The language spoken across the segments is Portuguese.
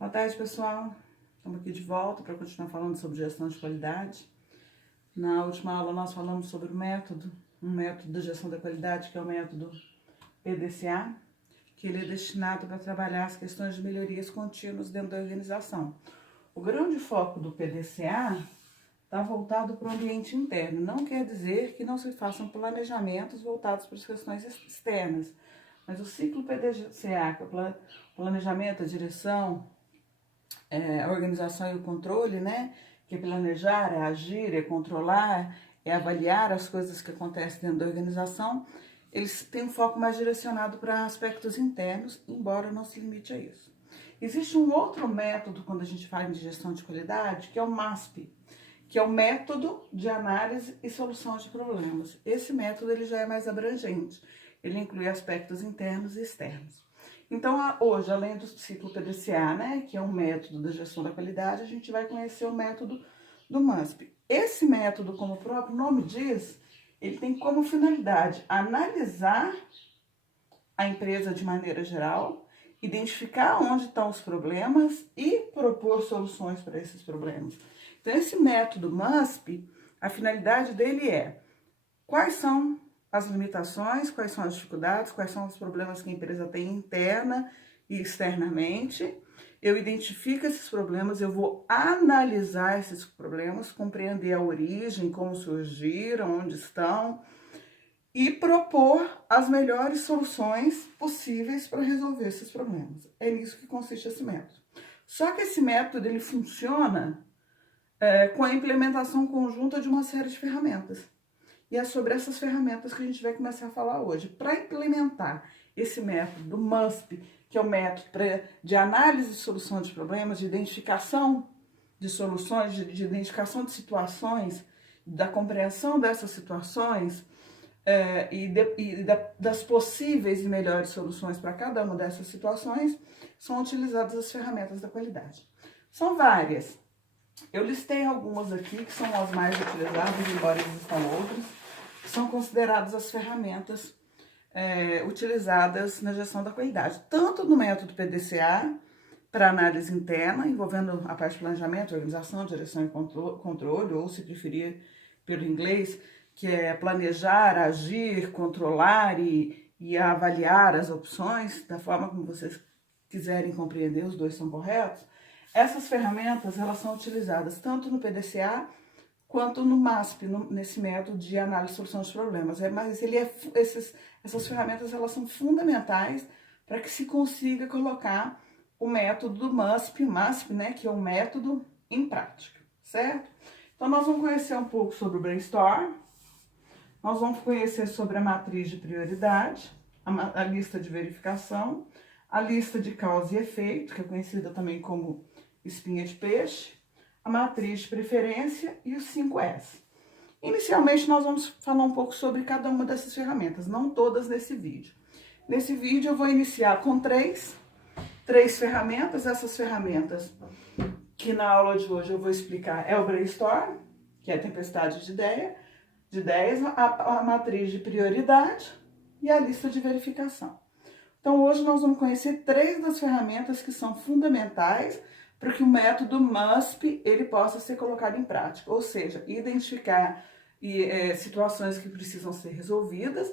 Boa tarde, pessoal. Estamos aqui de volta para continuar falando sobre gestão de qualidade. Na última aula nós falamos sobre um método de gestão da qualidade, que é o método PDCA, que ele é destinado para trabalhar as questões de melhorias contínuas dentro da organização. O grande foco do PDCA está voltado para o ambiente interno. Não quer dizer que não se façam planejamentos voltados para as questões externas, mas o ciclo PDCA, que é o planejamento, a direção, a organização e o controle, né? Que é planejar, é agir, é controlar, é avaliar as coisas que acontecem dentro da organização. Eles têm um foco mais direcionado para aspectos internos, embora não se limite a isso. Existe um outro método quando a gente fala de gestão de qualidade, que é o MASP, que é o método de análise e solução de problemas. Esse método ele já é mais abrangente, ele inclui aspectos internos e externos. Então, hoje, além do ciclo PDCA, né, que é um método da gestão da qualidade, a gente vai conhecer o método do MASP. Esse método, como o próprio nome diz, ele tem como finalidade analisar a empresa de maneira geral, identificar onde estão os problemas e propor soluções para esses problemas. Então, esse método MASP, a finalidade dele é quais são as limitações, quais são as dificuldades, quais são os problemas que a empresa tem interna e externamente. Eu identifico esses problemas, eu vou analisar esses problemas, compreender a origem, como surgiram, onde estão, e propor as melhores soluções possíveis para resolver esses problemas. É nisso que consiste esse método. Só que esse método ele funciona com a implementação conjunta de uma série de ferramentas. E é sobre essas ferramentas que a gente vai começar a falar hoje. Para implementar esse método do MASP, que é o método de análise e solução de problemas, de identificação de soluções, de identificação de situações, da compreensão dessas situações das possíveis e melhores soluções para cada uma dessas situações, são utilizadas as ferramentas da qualidade. São várias. Eu listei algumas aqui que são as mais utilizadas, embora existam outras, que são consideradas as ferramentas utilizadas na gestão da qualidade, tanto no método PDCA, para análise interna, envolvendo a parte de planejamento, organização, direção e controle, ou se preferir pelo inglês, que é planejar, agir, controlar e avaliar as opções, da forma como vocês quiserem compreender, os dois são corretos. Essas ferramentas, elas são utilizadas tanto no PDCA quanto no MASP, nesse método de análise e solução de problemas. Mas essas ferramentas, elas são fundamentais para que se consiga colocar o método do MASP, né, que é o método em prática, certo? Então, nós vamos conhecer um pouco sobre o brainstorm, nós vamos conhecer sobre a matriz de prioridade, a lista de verificação, a lista de causa e efeito, que é conhecida também como espinha de peixe, a matriz de preferência e os 5S. Inicialmente, nós vamos falar um pouco sobre cada uma dessas ferramentas, não todas nesse vídeo. Nesse vídeo, eu vou iniciar com três ferramentas. Essas ferramentas que na aula de hoje eu vou explicar é o brainstorm, que é a tempestade de ideias, a matriz de prioridade e a lista de verificação. Então, hoje nós vamos conhecer três das ferramentas que são fundamentais para que o método MASP ele possa ser colocado em prática, ou seja, identificar situações que precisam ser resolvidas,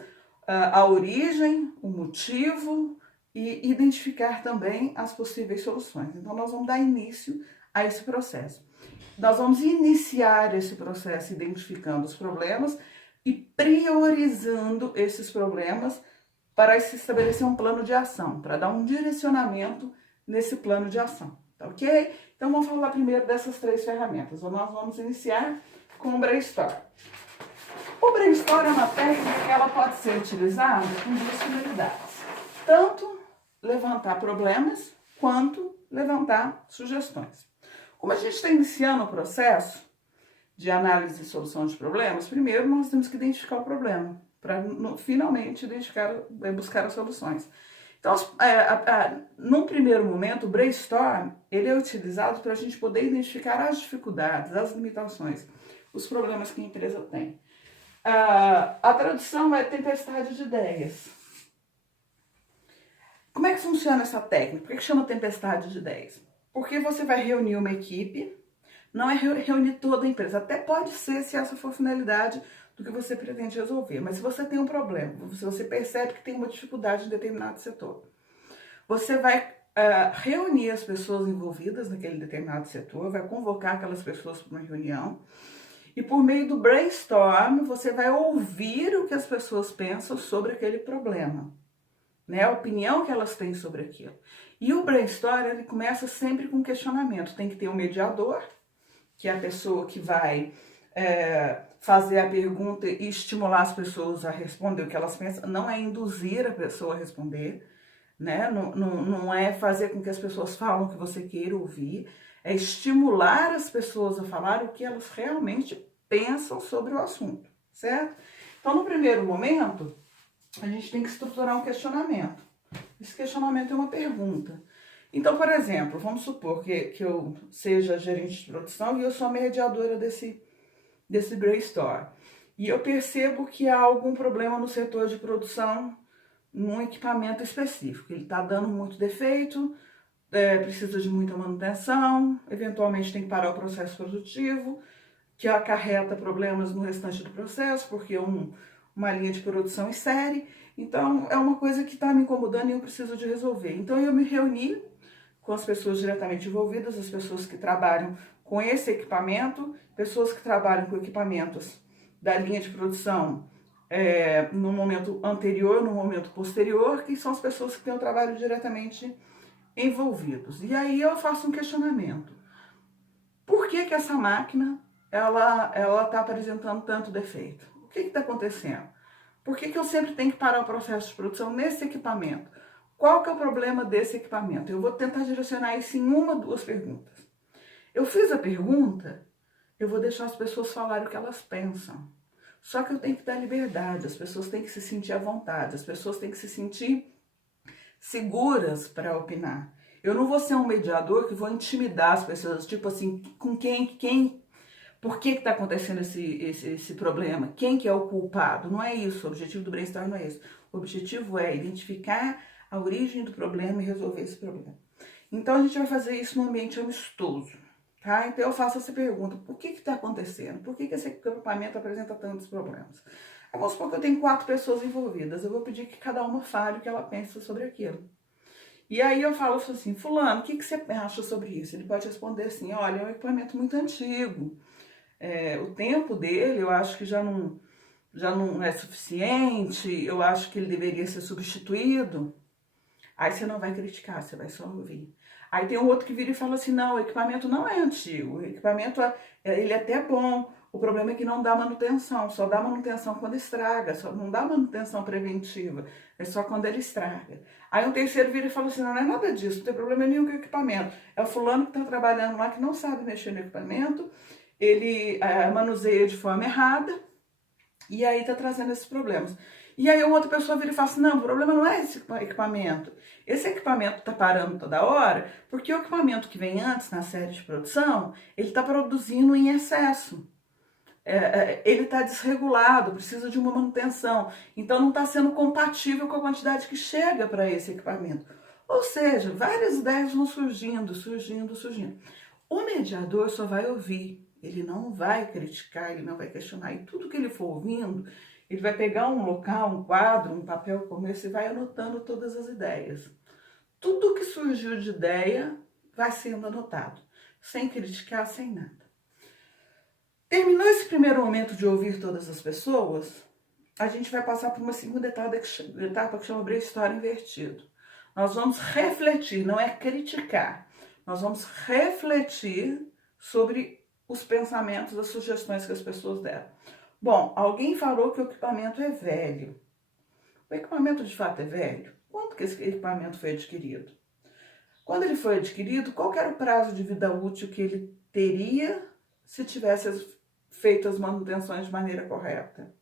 a origem, o motivo e identificar também as possíveis soluções. Então, nós vamos dar início a esse processo. Nós vamos iniciar esse processo identificando os problemas e priorizando esses problemas para se estabelecer um plano de ação, para dar um direcionamento nesse plano de ação, tá ok? Então, vamos falar primeiro dessas três ferramentas. Nós vamos iniciar com o brainstorm. O brainstorm é uma técnica que ela pode ser utilizada com duas finalidades. Tanto levantar problemas, quanto levantar sugestões. Como a gente está iniciando o processo de análise e solução de problemas, primeiro nós temos que identificar o problema, para finalmente buscar as soluções. Então, num primeiro momento, o brainstorm ele é utilizado para a gente poder identificar as dificuldades, as limitações, os problemas que a empresa tem. A tradução é tempestade de ideias. Como é que funciona essa técnica? Por que chama tempestade de ideias? Porque você vai reunir uma equipe, não é reunir toda a empresa. Até pode ser, se essa for a finalidade do que você pretende resolver. Mas se você tem um problema, se você percebe que tem uma dificuldade em determinado setor, você vai reunir as pessoas envolvidas naquele determinado setor, vai convocar aquelas pessoas para uma reunião e por meio do brainstorm você vai ouvir o que as pessoas pensam sobre aquele problema, né? A opinião que elas têm sobre aquilo. E o brainstorm, ele começa sempre com um questionamento. Tem que ter um mediador, que é a pessoa que vai fazer a pergunta e estimular as pessoas a responder o que elas pensam. Não é induzir a pessoa a responder, né? Não é fazer com que as pessoas falem o que você queira ouvir, é estimular as pessoas a falar o que elas realmente pensam sobre o assunto, certo? Então, no primeiro momento, a gente tem que estruturar um questionamento. Esse questionamento é uma pergunta. Então, por exemplo, vamos supor que eu seja gerente de produção e eu sou a mediadora desse brainstorm. E eu percebo que há algum problema no setor de produção num equipamento específico. Ele está dando muito defeito, precisa de muita manutenção, eventualmente tem que parar o processo produtivo, que acarreta problemas no restante do processo, porque é uma linha de produção em série. Então, é uma coisa que está me incomodando e eu preciso de resolver. Então, eu me reuni com as pessoas diretamente envolvidas, as pessoas que trabalham com esse equipamento, pessoas que trabalham com equipamentos da linha de produção no momento anterior, no momento posterior, que são as pessoas que têm o trabalho diretamente envolvidos. E aí eu faço um questionamento. Por que essa máquina ela está apresentando tanto defeito? O que está acontecendo? Por que eu sempre tenho que parar o processo de produção nesse equipamento? Qual que é o problema desse equipamento? Eu vou tentar direcionar isso em uma, duas perguntas. Eu fiz a pergunta, eu vou deixar as pessoas falarem o que elas pensam. Só que eu tenho que dar liberdade, as pessoas têm que se sentir à vontade, as pessoas têm que se sentir seguras para opinar. Eu não vou ser um mediador que vou intimidar as pessoas, tipo assim, com quem por que está acontecendo esse problema? Quem que é o culpado? Não é isso, o objetivo do brainstorm não é isso. O objetivo é identificar a origem do problema e resolver esse problema. Então a gente vai fazer isso num ambiente amistoso, tá? Então eu faço essa pergunta, por que está acontecendo? Por que esse equipamento apresenta tantos problemas? Aí vamos supor que eu tenho 4 pessoas envolvidas, eu vou pedir que cada uma fale o que ela pensa sobre aquilo. E aí eu falo assim, fulano, o que você acha sobre isso? Ele pode responder assim, olha, é um equipamento muito antigo, o tempo dele eu acho que já não é suficiente, eu acho que ele deveria ser substituído. Aí você não vai criticar, você vai só ouvir. Aí tem um outro que vira e fala assim, não, o equipamento não é antigo, o equipamento ele é até bom, o problema é que não dá manutenção, só dá manutenção quando estraga, só não dá manutenção preventiva, é só quando ele estraga. Aí um terceiro vira e fala assim, não é nada disso, não tem problema nenhum com o equipamento, é o fulano que está trabalhando lá que não sabe mexer no equipamento, ele manuseia de forma errada, e aí tá trazendo esses problemas. E aí outra pessoa vira e fala assim, não, o problema não é esse equipamento. Esse equipamento tá parando toda hora, porque o equipamento que vem antes na série de produção, ele tá produzindo em excesso. Ele está desregulado, precisa de uma manutenção. Então não está sendo compatível com a quantidade que chega para esse equipamento. Ou seja, várias ideias vão surgindo. O mediador só vai ouvir, ele não vai criticar, ele não vai questionar. E tudo que ele for ouvindo, ele vai pegar um local, um quadro, um papel como esse e vai anotando todas as ideias. Tudo que surgiu de ideia vai sendo anotado, sem criticar, sem nada. Terminou esse primeiro momento de ouvir todas as pessoas, a gente vai passar por uma segunda etapa que chama brainstorm invertido. Nós vamos refletir, não é criticar. Nós vamos refletir sobre os pensamentos, as sugestões que as pessoas deram. Bom, alguém falou que o equipamento é velho. O equipamento de fato é velho? Quando que esse equipamento foi adquirido? Quando ele foi adquirido, qual era o prazo de vida útil que ele teria se tivesse feito as manutenções de maneira correta?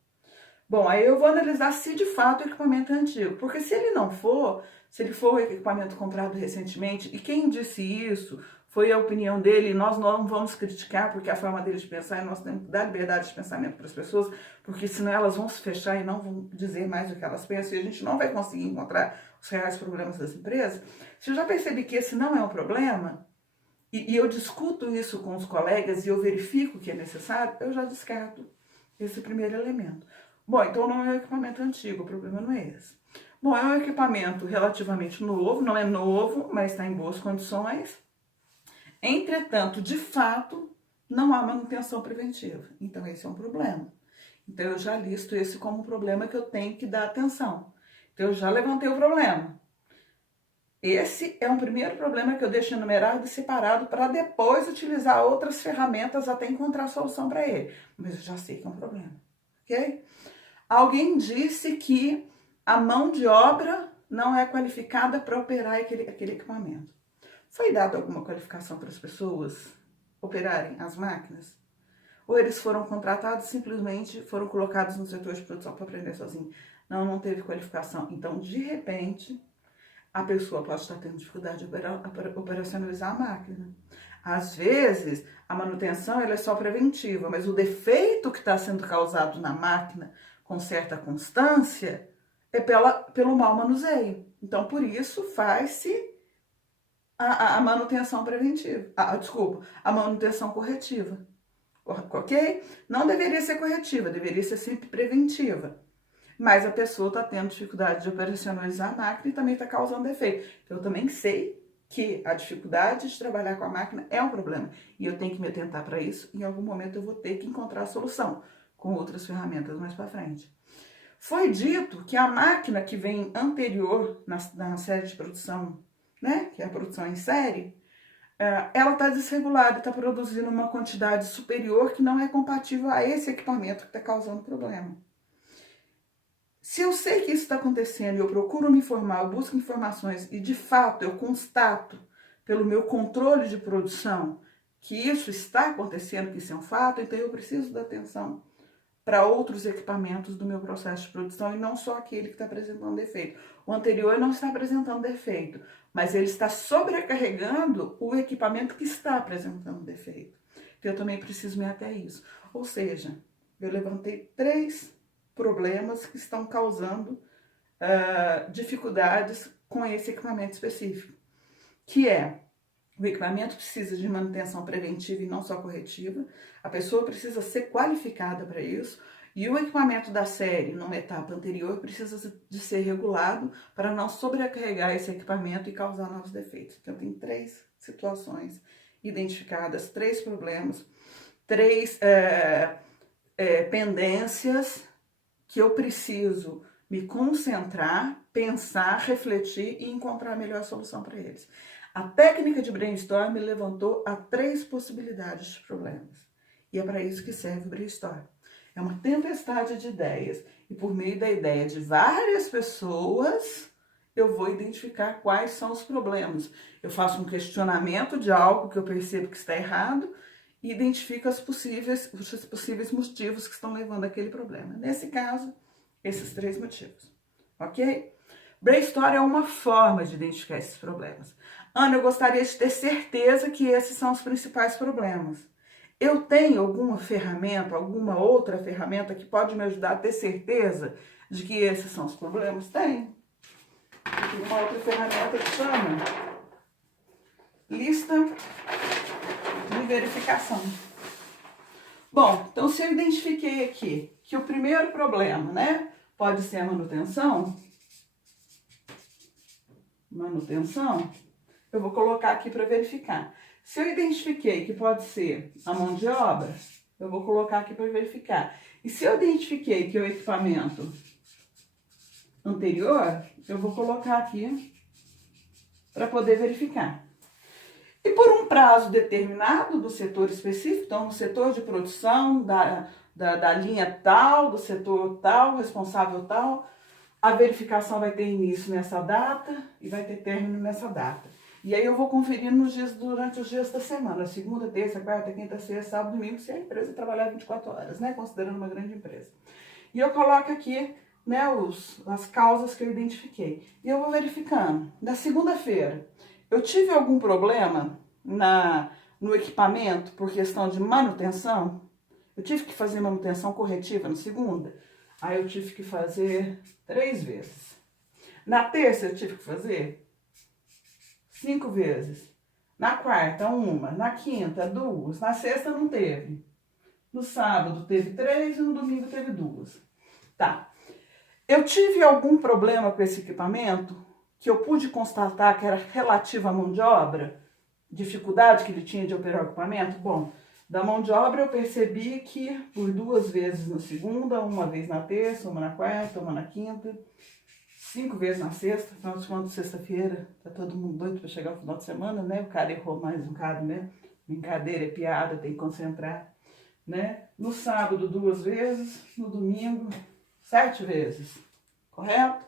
Bom, aí eu vou analisar se de fato o equipamento é antigo, porque se ele não for, se ele for o equipamento comprado recentemente, e quem disse isso foi a opinião dele, e nós não vamos criticar, porque é a forma dele de pensar, e nós temos que dar liberdade de pensamento para as pessoas, porque senão elas vão se fechar e não vão dizer mais o que elas pensam, e a gente não vai conseguir encontrar os reais problemas das empresas. Se eu já percebi que esse não é um problema, e eu discuto isso com os colegas e eu verifico que é necessário, eu já descarto esse primeiro elemento. Bom, então não é um equipamento antigo, o problema não é esse. Bom, é um equipamento relativamente novo, não é novo, mas está em boas condições. Entretanto, de fato, não há manutenção preventiva. Então, esse é um problema. Então, eu já listo esse como um problema que eu tenho que dar atenção. Então, eu já levantei o problema. Esse é um primeiro problema que eu deixo enumerado e separado para depois utilizar outras ferramentas até encontrar a solução para ele. Mas eu já sei que é um problema, ok? Alguém disse que a mão de obra não é qualificada para operar aquele equipamento. Foi dada alguma qualificação para as pessoas operarem as máquinas? Ou eles foram contratados e simplesmente foram colocados no setor de produção para aprender sozinho? Não, não teve qualificação. Então, de repente, a pessoa pode estar tendo dificuldade de operacionalizar a máquina. Às vezes, a manutenção ela é só preventiva, mas o defeito que está sendo causado na máquina com certa constância é pelo mau manuseio. Então, por isso, faz-se a manutenção preventiva. A manutenção corretiva. Ok? Não deveria ser corretiva, deveria ser sempre preventiva. Mas a pessoa está tendo dificuldade de operacionalizar a máquina e também está causando defeito. Então, eu também sei que a dificuldade de trabalhar com a máquina é um problema. E eu tenho que me atentar para isso. E em algum momento eu vou ter que encontrar a solução com outras ferramentas mais para frente. Foi dito que a máquina que vem anterior na série de produção, né, que é a produção em série, ela está desregulada, está produzindo uma quantidade superior que não é compatível a esse equipamento que está causando problema. Se eu sei que isso está acontecendo, eu procuro me informar, eu busco informações e de fato eu constato pelo meu controle de produção que isso está acontecendo, que isso é um fato, então eu preciso dar atenção para outros equipamentos do meu processo de produção e não só aquele que está apresentando defeito. O anterior não está apresentando defeito, mas ele está sobrecarregando o equipamento que está apresentando defeito. Então eu também preciso me ater a isso. Ou seja, eu levantei 3 problemas que estão causando dificuldades com esse equipamento específico, que é o equipamento precisa de manutenção preventiva e não só corretiva, a pessoa precisa ser qualificada para isso, e o equipamento da série, numa etapa anterior, precisa de ser regulado para não sobrecarregar esse equipamento e causar novos defeitos. Então, tem 3 situações identificadas, 3 problemas, 3 pendências que eu preciso me concentrar, pensar, refletir e encontrar a melhor solução para eles. A técnica de brainstorm me levantou a 3 possibilidades de problemas. E é para isso que serve o brainstorm. É uma tempestade de ideias. E por meio da ideia de várias pessoas, eu vou identificar quais são os problemas. Eu faço um questionamento de algo que eu percebo que está errado e identifico os possíveis motivos que estão levando àquele problema. Nesse caso, esses 3 motivos. Ok? Brainstorm é uma forma de identificar esses problemas. Ana, eu gostaria de ter certeza que esses são os principais problemas. Eu tenho alguma ferramenta, alguma outra ferramenta que pode me ajudar a ter certeza de que esses são os problemas? Tenho. Tem uma outra ferramenta que chama lista de verificação. Bom, então se eu identifiquei aqui que o primeiro problema, né, pode ser a manutenção, eu vou colocar aqui para verificar. Se eu identifiquei que pode ser a mão de obra, eu vou colocar aqui para verificar. E se eu identifiquei que é o equipamento anterior, eu vou colocar aqui para poder verificar. E por um prazo determinado do setor específico, então no setor de produção, da linha tal, do setor tal, responsável tal, a verificação vai ter início nessa data e vai ter término nessa data. E aí eu vou conferir durante os dias da semana, segunda, terça, quarta, quinta, sexta, sábado, domingo, se a empresa trabalhar 24 horas, né, considerando uma grande empresa. E eu coloco aqui, né, as causas que eu identifiquei. E eu vou verificando. Na segunda-feira, eu tive algum problema no equipamento por questão de manutenção? Eu tive que fazer manutenção corretiva na segunda? Aí eu tive que fazer 3 vezes. Na terça eu tive que fazer 5 vezes. Na quarta, uma. Na quinta, duas. Na sexta, não teve. No sábado, teve 3 e no domingo, teve 2. Tá. Eu tive algum problema com esse equipamento que eu pude constatar que era relativo à mão de obra? Dificuldade que ele tinha de operar o equipamento? Bom, da mão de obra eu percebi que por 2 vezes na segunda, uma vez na terça, uma na quarta, uma na quinta, 5 vezes na sexta, final de semana de sexta-feira, tá todo mundo doido para chegar no final de semana, né? O cara errou mais um bocado, né? Brincadeira, é piada, tem que concentrar, né? No sábado 2 vezes, no domingo 7 vezes, correto?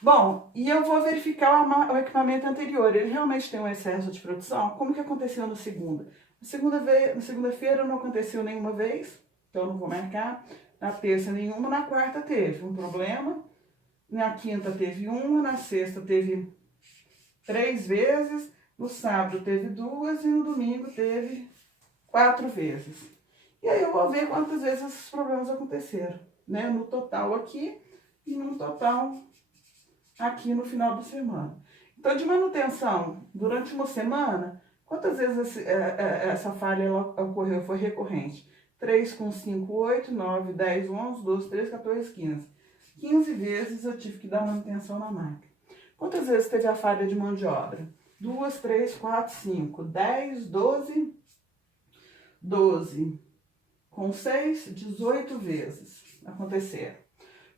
Bom, e eu vou verificar o equipamento anterior, ele realmente tem um excesso de produção? Como que aconteceu na segunda? Na segunda-feira não aconteceu nenhuma vez, então eu não vou marcar. Na terça nenhuma, na quarta teve um problema. Na quinta teve uma, na sexta teve 3 vezes, no sábado teve 2 e no domingo teve 4 vezes. E aí eu vou ver quantas vezes esses problemas aconteceram, né? No total aqui e no total aqui no final da semana. Então, de manutenção, durante uma semana, quantas vezes essa falha ocorreu, foi recorrente? 3 com 5, 8, 9, 10, 11, 12, 13, 14, 15. 15 vezes eu tive que dar manutenção na máquina. Quantas vezes teve a falha de mão de obra? 2, 3, 4, 5, 10, 12, 12. Com 6, 18 vezes aconteceram.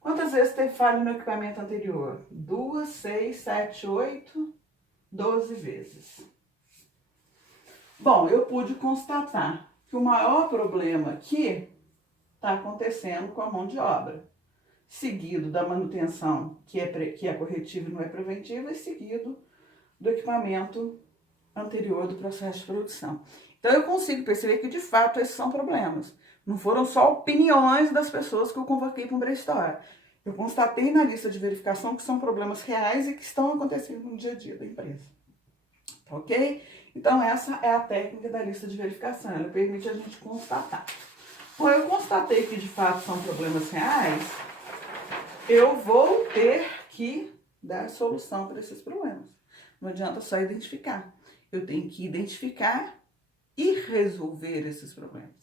Quantas vezes teve falha no equipamento anterior? 2, 6, 7, 8, 12 vezes. Bom, eu pude constatar que o maior problema aqui está acontecendo com a mão de obra, seguido da manutenção, que é corretiva e não é preventiva, e seguido do equipamento anterior do processo de produção. Então eu consigo perceber que de fato esses são problemas. Não foram só opiniões das pessoas que eu convoquei para um brainstorm. Eu constatei na lista de verificação que são problemas reais e que estão acontecendo no dia a dia da empresa. Tá ok? Então essa é a técnica da lista de verificação. Ela permite a gente constatar. Bom, eu constatei que de fato são problemas reais. Eu vou ter que dar solução para esses problemas. Não adianta só identificar. Eu tenho que identificar e resolver esses problemas.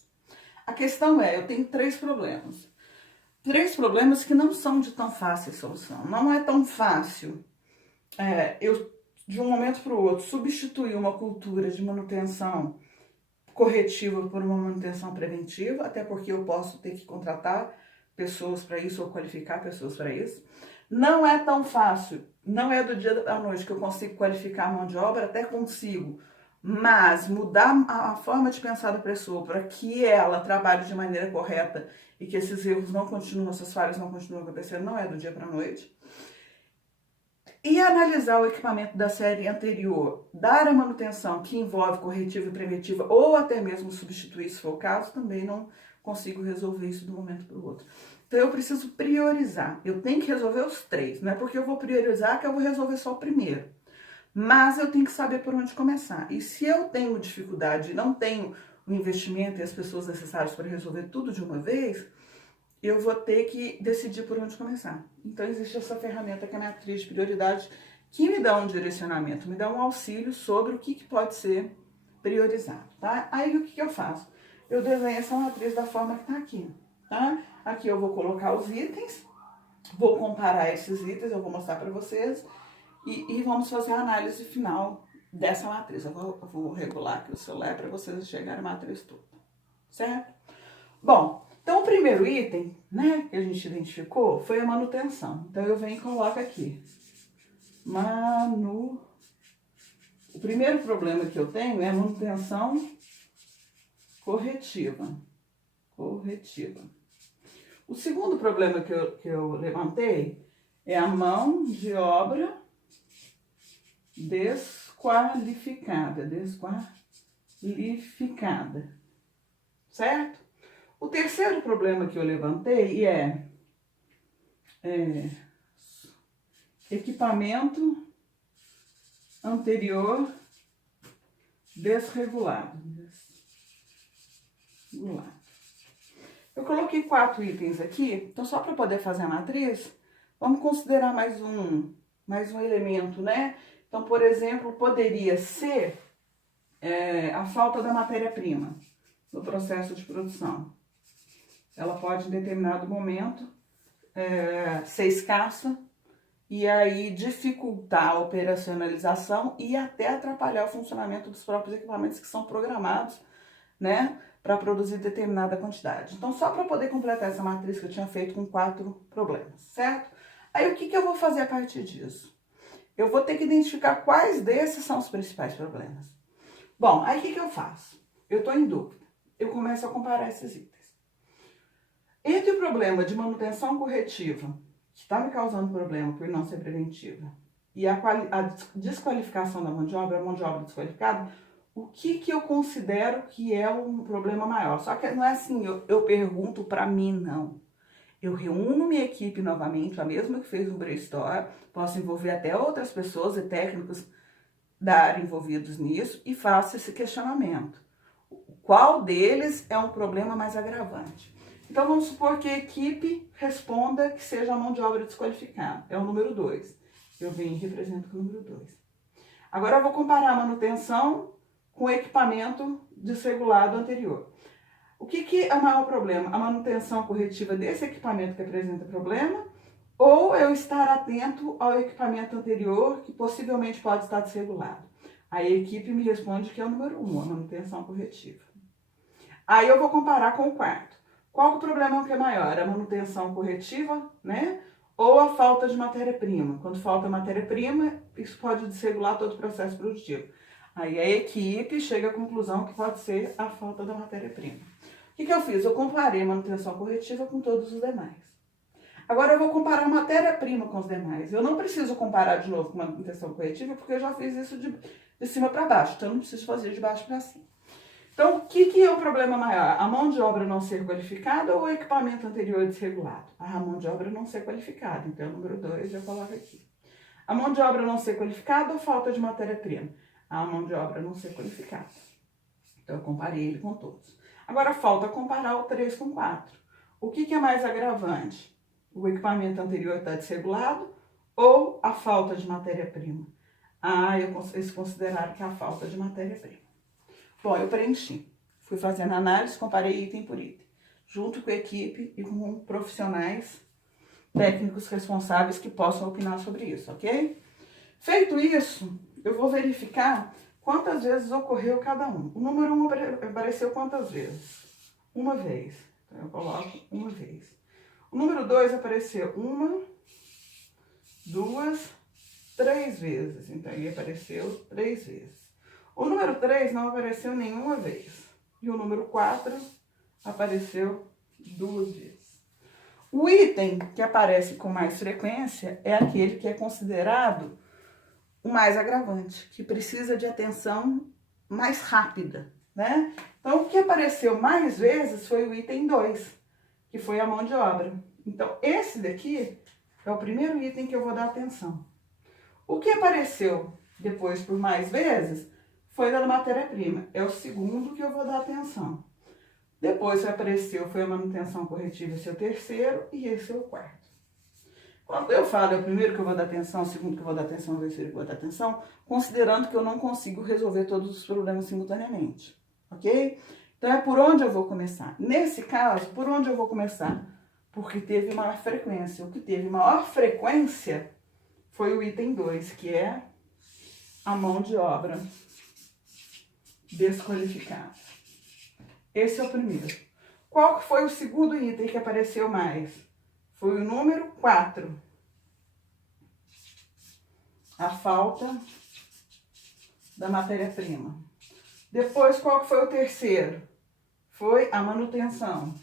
A questão é, eu tenho 3 problemas. 3 problemas que não são de tão fácil solução. Não é tão fácil eu, de um momento para o outro, substituir uma cultura de manutenção corretiva por uma manutenção preventiva, até porque eu posso ter que contratar pessoas para isso ou qualificar pessoas para isso. Não é tão fácil, não é do dia à noite que eu consigo qualificar a mão de obra, até consigo, mas mudar a forma de pensar da pessoa para que ela trabalhe de maneira correta e que esses erros não continuem, essas falhas não continuem acontecendo, não é do dia para a noite. E analisar o equipamento da série anterior, dar a manutenção que envolve corretiva e preventiva ou até mesmo substituir, se for o caso, também não consigo resolver isso de um momento para o outro. Então eu preciso priorizar, eu tenho que resolver os 3, não é porque eu vou priorizar que eu vou resolver só o primeiro. Mas eu tenho que saber por onde começar. E se eu tenho dificuldade e não tenho o investimento e as pessoas necessárias para resolver tudo de uma vez, eu vou ter que decidir por onde começar. Então existe essa ferramenta que é a matriz de prioridade, que me dá um direcionamento, me dá um auxílio sobre o que pode ser priorizado, tá? Aí o que eu faço? Eu desenho essa matriz da forma que tá aqui, tá? Aqui eu vou colocar os itens, vou comparar esses itens, eu vou mostrar para vocês e vamos fazer a análise final dessa matriz. Eu vou regular aqui o celular para vocês enxergarem a matriz toda, certo? Bom, então o primeiro item, né, que a gente identificou foi a manutenção. Então eu venho e coloco aqui. O primeiro problema que eu tenho é a manutenção corretiva. O segundo problema que eu levantei é a mão de obra desqualificada, certo? O terceiro problema que eu levantei é equipamento anterior desregulado. Eu coloquei 4 itens aqui, então só para poder fazer a matriz, vamos considerar mais um elemento, né? Então, por exemplo, poderia ser a falta da matéria-prima no processo de produção. Ela pode, em determinado momento, ser escassa e aí dificultar a operacionalização e até atrapalhar o funcionamento dos próprios equipamentos que são programados, né, para produzir determinada quantidade. Então, só para poder completar essa matriz que eu tinha feito com 4 problemas, certo? Aí, o que eu vou fazer a partir disso? Eu vou ter que identificar quais desses são os principais problemas. Bom, aí o que eu faço? Eu estou em dúvida. Eu começo a comparar esses itens. Entre o problema de manutenção corretiva, que está me causando problema por não ser preventiva, e a desqualificação da mão de obra, a mão de obra desqualificada, o que eu considero que é um problema maior? Só que não é assim, eu pergunto para mim, não. Eu reúno minha equipe novamente, a mesma que fez o brainstorm, posso envolver até outras pessoas e técnicos da área envolvidos nisso e faço esse questionamento. Qual deles é um problema mais agravante? Então, vamos supor que a equipe responda que seja a mão de obra desqualificada. É o número 2. Eu venho e represento com o número 2. Agora, eu vou comparar a manutenção com o equipamento desregulado anterior. O que é o maior problema? A manutenção corretiva desse equipamento que apresenta problema ou eu estar atento ao equipamento anterior que possivelmente pode estar desregulado? Aí a equipe me responde que é o número 1, a manutenção corretiva. Aí eu vou comparar com o quarto. Qual o problema que é maior? A manutenção corretiva, né? Ou a falta de matéria-prima? Quando falta matéria-prima, isso pode desregular todo o processo produtivo. Aí a equipe chega à conclusão que pode ser a falta da matéria-prima. O que eu fiz? Eu comparei a manutenção corretiva com todos os demais. Agora eu vou comparar a matéria-prima com os demais. Eu não preciso comparar de novo com a manutenção corretiva, porque eu já fiz isso de cima para baixo. Então eu não preciso fazer de baixo para cima. Então, o que é o problema maior? A mão de obra não ser qualificada ou o equipamento anterior desregulado? A mão de obra não ser qualificada, então o número 2 eu coloco aqui. A mão de obra não ser qualificada ou falta de matéria-prima? A mão de obra não ser qualificada. Então, eu comparei ele com todos. Agora, falta comparar o 3 com 4. O que é mais agravante? O equipamento anterior está desregulado ou a falta de matéria-prima? Eles consideraram que é a falta de matéria-prima. Bom, eu preenchi. Fui fazendo análise, comparei item por item. Junto com a equipe e com profissionais técnicos responsáveis que possam opinar sobre isso, ok? Feito isso, eu vou verificar quantas vezes ocorreu cada um. O número 1 apareceu quantas vezes? Uma vez. Então, eu coloco uma vez. O número 2 apareceu 1, 2, 3 vezes. Então, ele apareceu 3 vezes. O número 3 não apareceu nenhuma vez. E o número 4 apareceu 2 vezes. O item que aparece com mais frequência é aquele que é considerado o mais agravante, que precisa de atenção mais rápida, né? Então, o que apareceu mais vezes foi o item 2, que foi a mão de obra. Então, esse daqui é o primeiro item que eu vou dar atenção. O que apareceu depois por mais vezes foi da matéria-prima. É o segundo que eu vou dar atenção. Depois que apareceu foi a manutenção corretiva, esse é o terceiro, e esse é o quarto. Quando eu falo é o primeiro que eu vou dar atenção, o segundo que eu vou dar atenção, o terceiro que eu vou dar atenção, considerando que eu não consigo resolver todos os problemas simultaneamente, ok? Então, é por onde eu vou começar. Nesse caso, por onde eu vou começar? Porque teve maior frequência. O que teve maior frequência foi o item 2, que é a mão de obra desqualificada. Esse é o primeiro. Qual que foi o segundo item que apareceu mais? Foi o número 4. A falta da matéria-prima. Depois, qual que foi o terceiro? Foi a manutenção.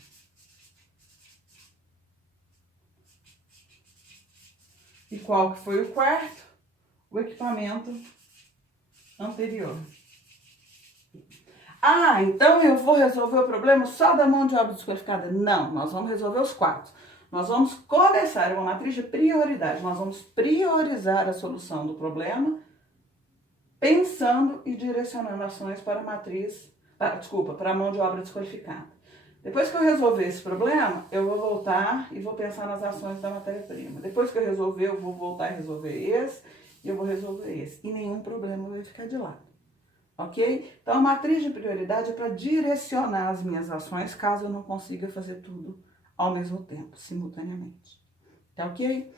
E qual que foi o quarto? O equipamento anterior. Então eu vou resolver o problema só da mão de obra desqualificada? Não, nós vamos resolver os 4. Nós vamos começar uma matriz de prioridade. Nós vamos priorizar a solução do problema, pensando e direcionando ações para a matriz, para a mão de obra desqualificada. Depois que eu resolver esse problema, eu vou voltar e vou pensar nas ações da matéria-prima. Depois que eu resolver, eu vou voltar a resolver esse e eu vou resolver esse. E nenhum problema vai ficar de lado. ok? Então, a matriz de prioridade é para direcionar as minhas ações, caso eu não consiga fazer tudo ao mesmo tempo, simultaneamente, tá ok?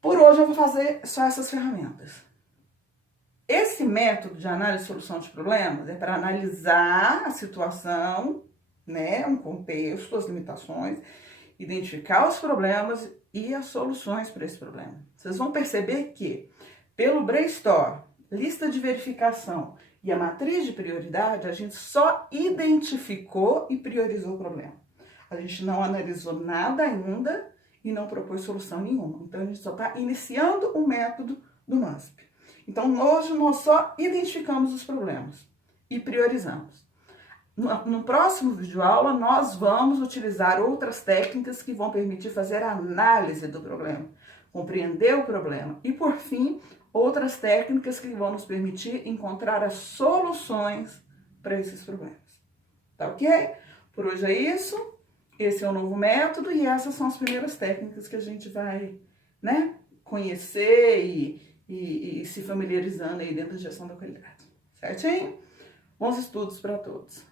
Por hoje eu vou fazer só essas ferramentas. Esse método de análise e solução de problemas é para analisar a situação, né, um contexto, as limitações, identificar os problemas e as soluções para esse problema. Vocês vão perceber que, pelo brainstorm, lista de verificação e a matriz de prioridade, a gente só identificou e priorizou o problema. A gente não analisou nada ainda e não propôs solução nenhuma. Então, a gente só está iniciando o método do MASP. Então, hoje nós só identificamos os problemas e priorizamos. No próximo vídeo aula, nós vamos utilizar outras técnicas que vão permitir fazer a análise do problema, compreender o problema e, por fim, outras técnicas que vão nos permitir encontrar as soluções para esses problemas. Tá ok? Por hoje é isso. Esse é o novo método e essas são as primeiras técnicas que a gente vai, né, conhecer e se familiarizando aí dentro da gestão da qualidade. Certinho? Bons estudos para todos!